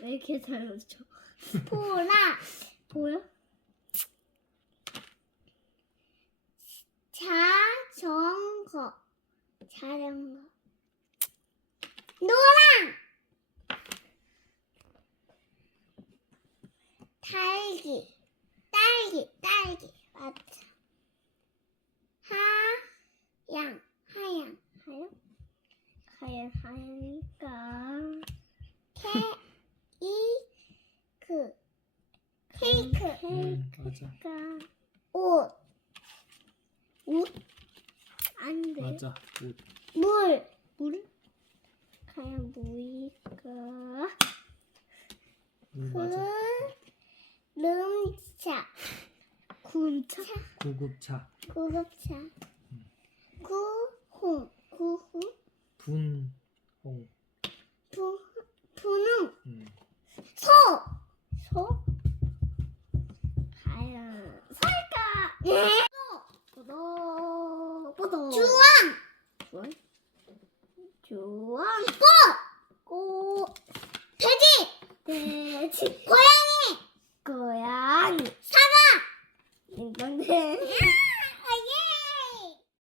왜 이렇게 잘 맞춰? 보라 보여? 자전거. 자전거. 노랑! 딸기. 딸기 딸기. 맞아 하양 하양. 하양? 하얀 하얀이니까. 케이크 케이크 음, 맞아. 그러니까 옷 옷? 안 돼. 맞아. 옷. 물, 물? 하얀 무이가 음, 그, 맞아. 름차, 군차? 구급차. 구급차, 구 뽀도 뽀도 주황, 주황? 주황 꽃 돼지, 돼지. 고양이, 고양이. 사과, 딩동댕